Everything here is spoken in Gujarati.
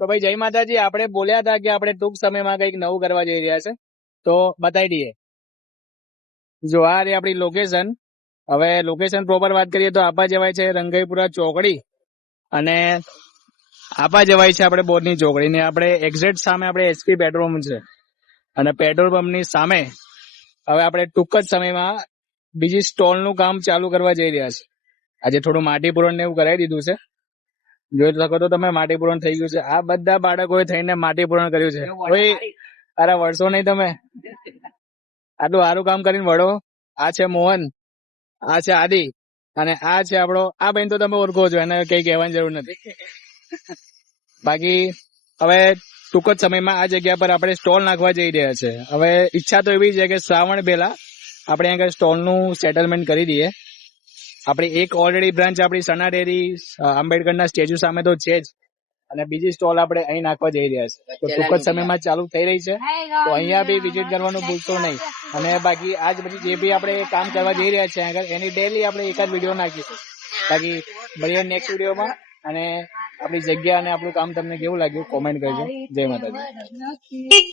તો ભાઈ જય માતાજી. આપણે બોલ્યા હતા કે આપણે ટૂંક સમયમાં કંઈક નવું કરવા જઈ રહ્યા છે, તો બતાવી દઈએ. જો આ રહી આપણી લોકેશન. હવે લોકેશન પ્રોપર વાત કરીએ તો આપા જવાય છે રંગાઈપુરા ચોકડી, અને આપા જવાય છે આપણે બોરની ચોકડી ને આપણે એક્ઝેક્ટ સામે આપણે એચપી પેટ્રોલ પંપ છે, અને પેટ્રોલ પંપની સામે હવે આપણે ટૂંક જ સમયમાં બીજી સ્ટોલનું કામ ચાલુ કરવા જઈ રહ્યા છે. આજે થોડું માટી પૂરણ ને એવું કરાવી દીધું છે, જોઈ શકો તો તમે માટી પૂરણ થઈ ગયું છે. આ બધા બાળકોએ થઈને માટી પૂરણ કર્યું છે. ભાઈ અરે વળશો નહીં તમે, આટલું સારું કામ કરીને વળો. આ છે મોહન, આ છે આદિ, અને આ છે આપણો આ બેન. તો તમે ઓળખો છો, એને કઈ કહેવાની જરૂર નથી. બાકી હવે ટૂંક જ સમયમાં આ જગ્યા પર આપણે સ્ટોલ નાખવા જઈ રહ્યા છે. હવે ઈચ્છા તો એવી છે કે શ્રાવણ પહેલા આપણે આગળ સ્ટોલનું સેટલમેન્ટ કરી દઈએ. આપણી એક ઓલરેડી બ્રાન્ચ આપણી સના ડેરી આંબેડકરના સ્ટેચ્યુ સામે તો છે જ, અને બીજી સ્ટોલ આપણે અહીં નાખવા જઈ રહ્યા છે. તો ટૂંક જ સમયમાં ચાલુ થઈ રહી છે, તો અહીંયા બી વિઝિટ કરવાનું ભૂલશો નહીં. અને બાકી આજ બધી જે બી આપણે કામ કરવા જઈ રહ્યા છે આગળ, એની ડેલી આપણે એકાદ વિડીયો નાખીશું. બાકી મળીએ નેક્સ્ટ વિડીયોમાં. અને આપણી જગ્યા અને આપણું કામ તમને કેવું લાગ્યું કોમેન્ટ કરજો. જય માતાજી.